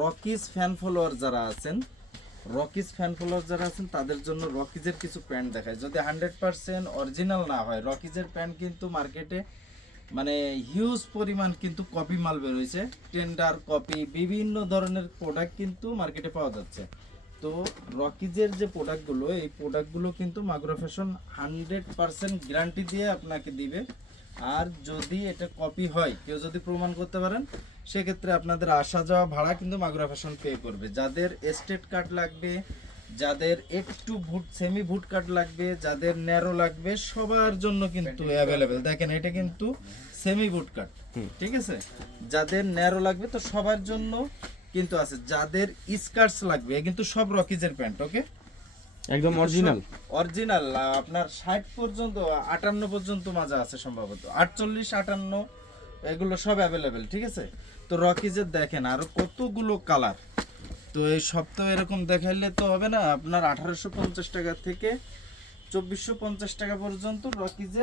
Rockies fan follower যারা আছেন, তাদের জন্য রকিজের কিছু প্যান্ট দেখায়। যদি 100% অরিজিনাল না হয়, রকিজের প্যান্ট কিন্তু মার্কেটে মানে হিউজ পরিমাণ কিন্তু কপি মাল বের হয়েছে, টেন্ডার কপি, বিভিন্ন ধরনের প্রোডাক্ট কিন্তু মার্কেটে পাওয়া যাচ্ছে। তো রকিজের যে প্রোডাক্টগুলো, এই প্রোডাক্টগুলো কিন্তু মাগুরা ফ্যাশন 100% গ্যারান্টি দিয়ে আপনাকে দিবে। আর যদি এটা কপি হয়, কেউ যদি প্রমাণ করতে পারেন, সেক্ষেত্রে আপনাদের আসা যাওয়া ভাড়া কিন্তু মাগুরা ফ্যাশন পে করবে। যাদের এস্টেট কার্ড লাগবে, যাদের একটু সেমি ভুট কাট লাগবে, যাদের ন্যারো লাগবে, সবার জন্য কিন্তু অ্যাভেলেবেল। দেখেন এটা কিন্তু সেমি ভুট কাট, ঠিক আছে। যাদের ন্যারো লাগবে তো সবার জন্য কিন্তু আছে। যাদের স্কার্টস লাগবে, কিন্তু সব রকিজের প্যান্ট, ওকে, একদম অরিজিনাল। অরিজিনাল আপনার 60 পর্যন্ত 58 পর্যন্ত মাজা আছে, সম্ভবত 48 58 এগুলো সব অ্যাভেলেবেল, ঠিক আছে। তো রকিজের দেখেন আরো কতগুলো কালার। তো এই সপ্তাহে এরকম দেখাইলে তো হবে না। আপনার 1850 টাকা থেকে 2450 টাকা পর্যন্ত রকিজের